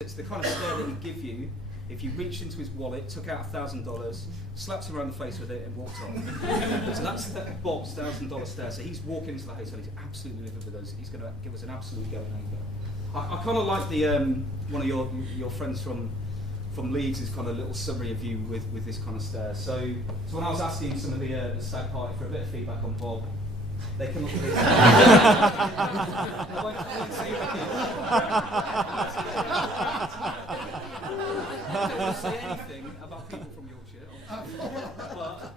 It's the kind of stare that he'd give you if you reached into his wallet, took out $1,000, slapped him around the face with it and walked on. So that's Bob's $1,000 stare. So he's walking into the hotel, he's absolutely livid with us, he's going to give us an absolute go over. I kind of like the one of your friends from Leeds' is kind of a little summary of you with this kind of stare. So when I was asking some of the stag party for a bit of feedback on Bob, they come up with this. I won't say I don't say anything about people from Yorkshire, but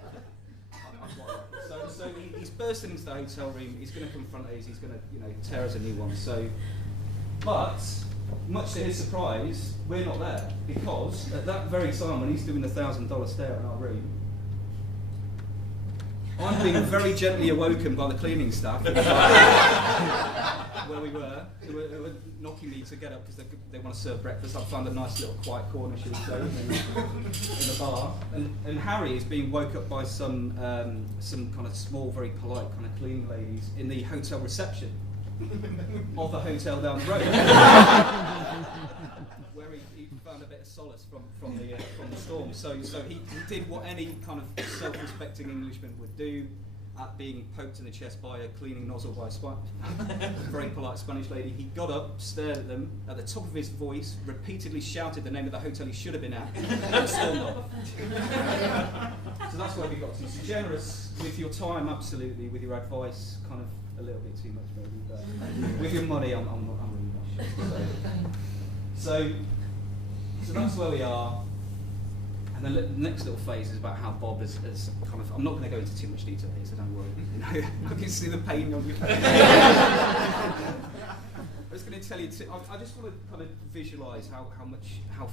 I quite like it. So he's bursting into the hotel room. He's going to confront us. He's going to tear us a new one. But much to his surprise, we're not there, because at that very time when he's doing the $1,000 stare in our room, I'm being very gently awoken by the cleaning staff where we were, who were knocking me to get up because they want to serve breakfast. I found a nice little quiet corner, shall we say, in the bar. And Harry is being woke up by some kind of small, very polite kind of cleaning ladies in the hotel reception of the hotel down the road, where he found a bit of solace from the storm. So he did what any kind of self-respecting Englishman would do at being poked in the chest by a cleaning nozzle by a very polite Spanish lady. He got up, stared at them at the top of his voice, repeatedly shouted the name of the hotel he should have been at, and stormed off. So that's where we got to. So generous with your time, absolutely. With your advice, kind of a little bit too much maybe. But with your money, I'm really not sure. So that's where we are. And the next little phase is about how Bob is kind of, I'm not going to go into too much detail here, so don't worry. I can see the pain on your face. I'm just going to tell you, I just want to kind of visualise how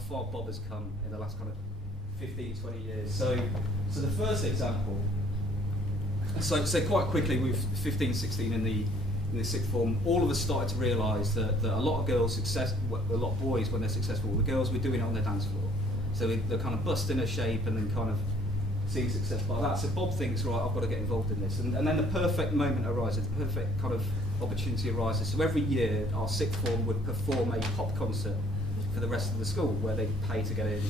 far Bob has come in the last kind of 15, 20 years. So the first example, so quite quickly with 15, 16 in the sixth form, all of us started to realise that a lot of girls, a lot of boys when they're successful, the girls were doing it on their dance floor. So they're kind of busting a shape and then kind of seeing success by that. So Bob thinks, right, I've got to get involved in this. And then the perfect moment arises, the perfect kind of opportunity arises. So every year our sixth form would perform a pop concert for the rest of the school where they pay to get in.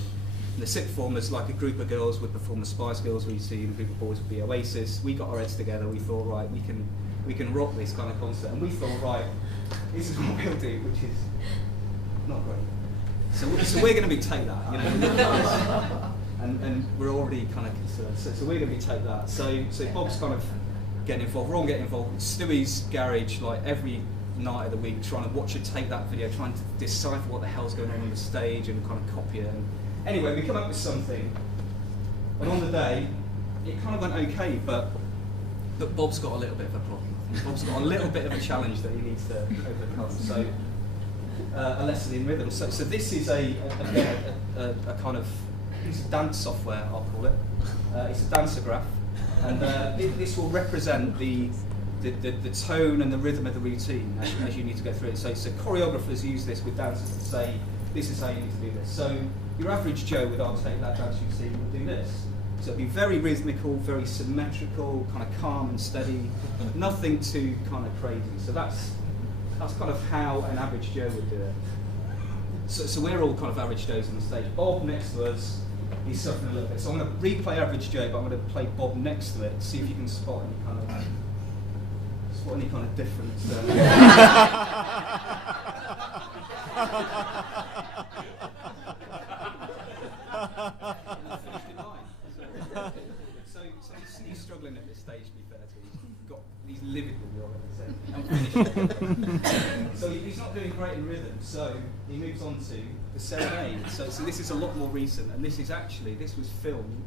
And the sixth formers, like a group of girls, would perform the Spice Girls routine, a group of boys would be Oasis. We got our heads together, we thought, right, we can rock this kind of concert. And we thought, right, this is what we'll do, which is not great. So we're going to be take that, you know, and we're already kind of concerned. So we're going to be take that. So Bob's kind of getting involved. We're all getting involved. Stewie's garage, like every night of the week, trying to watch her take that video, trying to decipher what the hell's going on the stage and kind of copy it. And anyway, we come up with something, and on the day, it kind of went okay, but Bob's got a little bit of a problem. Bob's got a little bit of a challenge that he needs to overcome. So. A lesson in rhythm. So this is a kind of piece of dance software, I'll call it. It's a danceograph, and this will represent the tone and the rhythm of the routine as you need to go through it. So choreographers use this with dancers to say, this is how you need to do this. So your average Joe with our take that dance routine would do this. So it'd be very rhythmical, very symmetrical, kind of calm and steady, nothing too kind of crazy. So that's kind of how an average Joe would do it. So we're all kind of average Joes on the stage. Bob next to us, he's suffering a little bit. So I'm going to replay average Joe, but I'm going to play Bob next to it, see if you can spot any kind of difference. So he's struggling at this stage, to be fair to him. He's livid with me already. So he's not doing great in rhythm, so he moves on to the serenade. So this is a lot more recent, and this was filmed,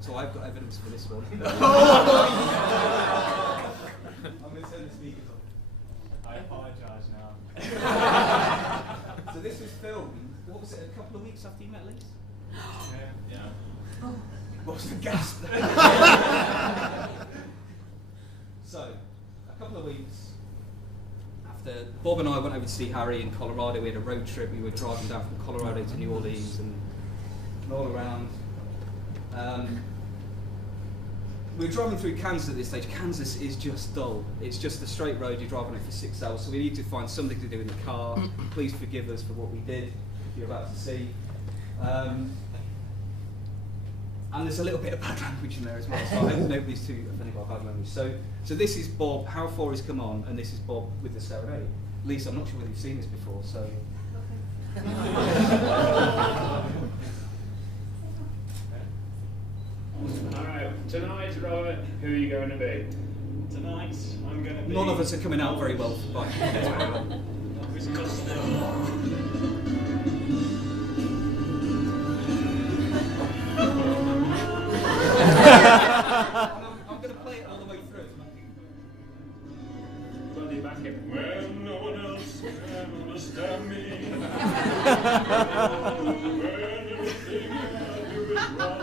so I've got evidence for this one. I'm going to turn the speakers on. I apologise now. So this was filmed, what was it, a couple of weeks after you met Liz? Yeah. What was the gasp? So, a couple of weeks after Bob and I went over to see Harry in Colorado. We had a road trip. We were driving down from Colorado to New Orleans and all around. We were driving through Kansas at this stage. Kansas is just dull. It's just a straight road. You're driving it for 6 hours. So we need to find something to do in the car. Please forgive us for what we did. you're about to see. And there's a little bit of bad language in there as well, so I hope nobody's too offended by bad language. So this is Bob, How Far He's Come On, and this is Bob with the Serenade. Lisa, I'm not sure whether you've seen this before, so... Alright, tonight, Robert, who are you going to be? Tonight, I'm going to be... None of us are coming out very well by It's Gustav. I'm going to play it all the way through. Bloody back it. When no one else can understand me. When everything I do is wrong.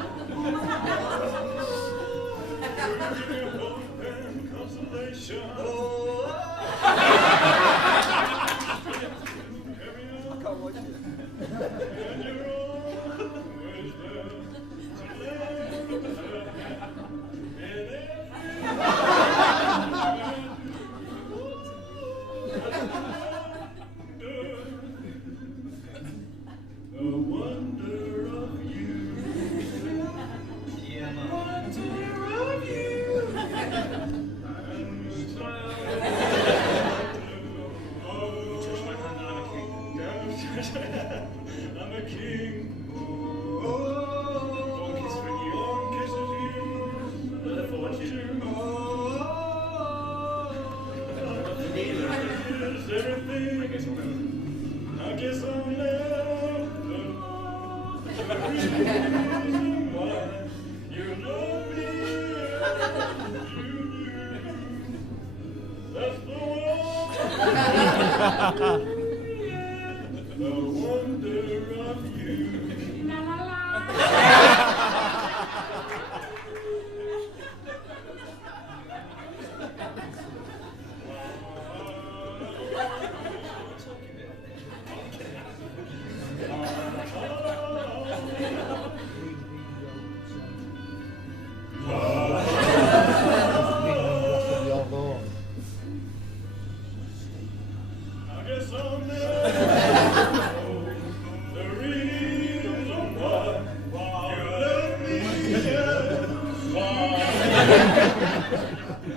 Give me hope and consolation. I can't watch it. And you're always there to lend a hand in the wonder of you. Yeah, The man. wonder of you. And smile. Oh, touch my hand and I'm a king. Don't touch my hand. I'm a king. One kiss from you. One kiss of you. Another fortune. Is everything. I guess I'll never know the reason why you love me as you do. That's the wonder of you. La la la. I guess I'll never know the reason why you love me as why.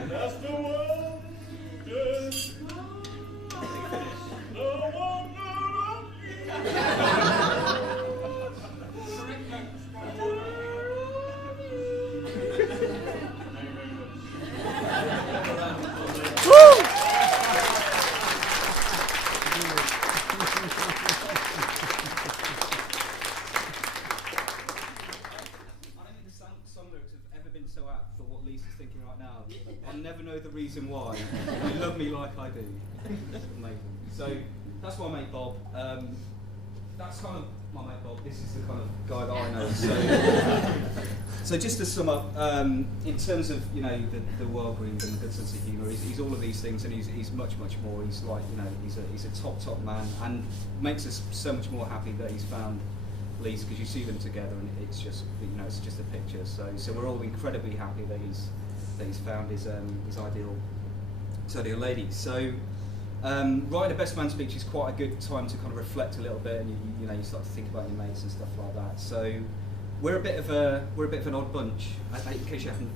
That's the wonder, the wonder of I don't think the song lyrics have ever been so apt for what Lisa's thinking right now. I'll never know the reason why. You love me like I do. It's amazing. So that's my mate Bob. That's kind of my mate Bob. This is the kind of guy that I know. So just to sum up, in terms of the world read and the good sense of humour, he's all of these things, and he's much more. He's like he's a top man, and makes us so much more happy that he's found Lisa, because you see them together and it's just it's just a picture. So we're all incredibly happy that he's found his ideal lady. So writing a best man speech is quite a good time to kind of reflect a little bit, and you start to think about your mates and stuff like that. So we're a bit of an odd bunch, in case you haven't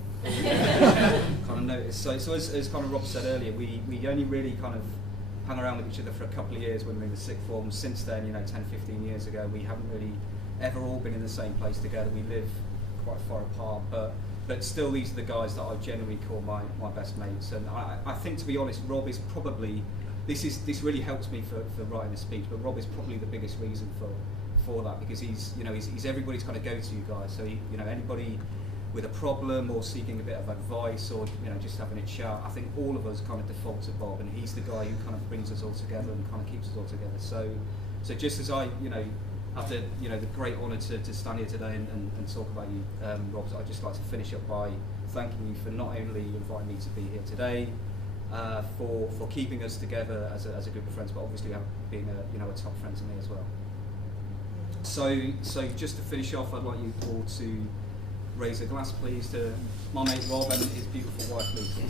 kind of noticed. So as kind of Rob said earlier, we only really kind of hung around with each other for a couple of years when we were in the sixth form. Since then, 10-15 years ago, we haven't really ever all been in the same place together. We live quite far apart, but still these are the guys that I generally call my best mates. And I think, to be honest, Rob is probably, this really helps me for writing a speech, but Rob is probably the biggest reason for that, because he's everybody's kind of go-to guy. So anybody with a problem or seeking a bit of advice or just having a chat, I think all of us kind of default to Bob, and he's the guy who kind of brings us all together and kind of keeps us all together. So just as I have the the great honour to stand here today and talk about you, Rob, I'd just like to finish up by thanking you for not only inviting me to be here today, for keeping us together as a group of friends, but obviously being a top friend to me as well. So just to finish off, I'd like you all to raise a glass, please, to my mate Rob and his beautiful wife Lisa.